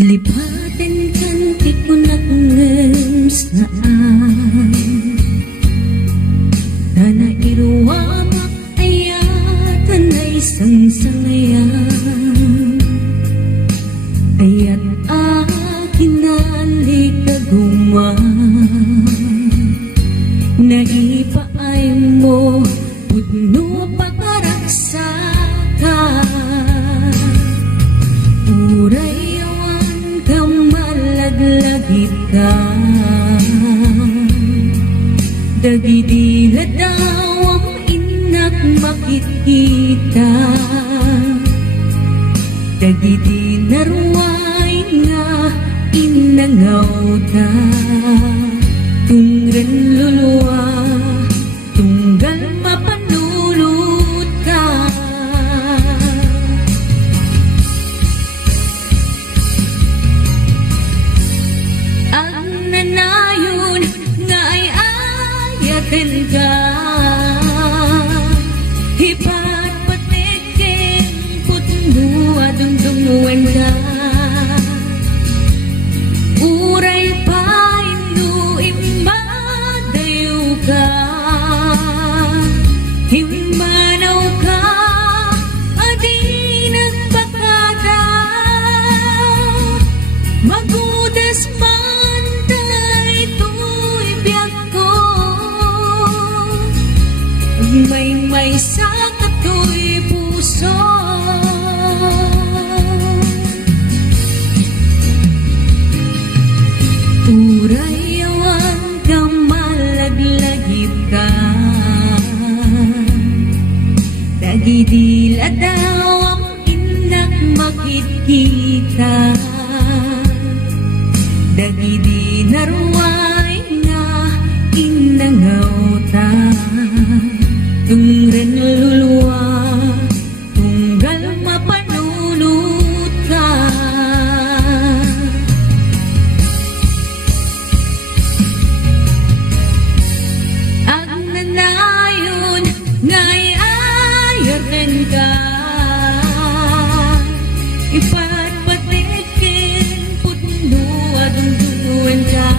Lipatan kan tikunak ngem saan Tana iruwamak ayatan ay sang-sangayan Ayat akin nalikagumang Naipaay mo putno pagkaraksa Uray awan ka malaglagit ka Dagidila daw ang inak makikita Dagidi naruay nga inangaw ta Tungren luluwa tunggal mapanulot ka Ang nanayon nga ay ayatin ka Hipat patikin putno adumdumuan ka Uray pa inu imadayo ka Himanaw ka adi nagpakada Magudas man daytoy biyak ko May sa katoy puso Uray awan ka malaglagip ka Dagidila daw ang inak makikita Dagidi naruay nga inangaw ta Tungren luluwa tunggal mapanulot ka Ang nanayon nga'y ayatin ka Ipatpatikin putno adumdumuan ka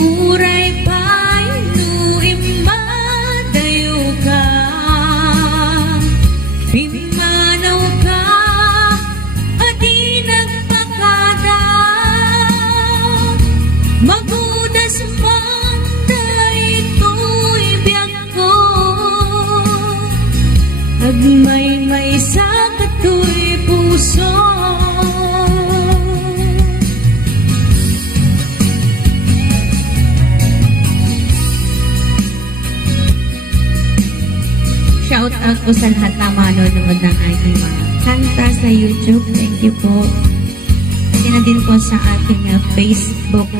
Uray pa'y nuimadayo ka Pimanaw ka adi nagpakada Magudas man daytoy biyak ko Agmay sa katoy puso Shout out po sa lahat na manonood ng ating mga kanta sa YouTube. Thank you po. Pati na din po sa ating Facebook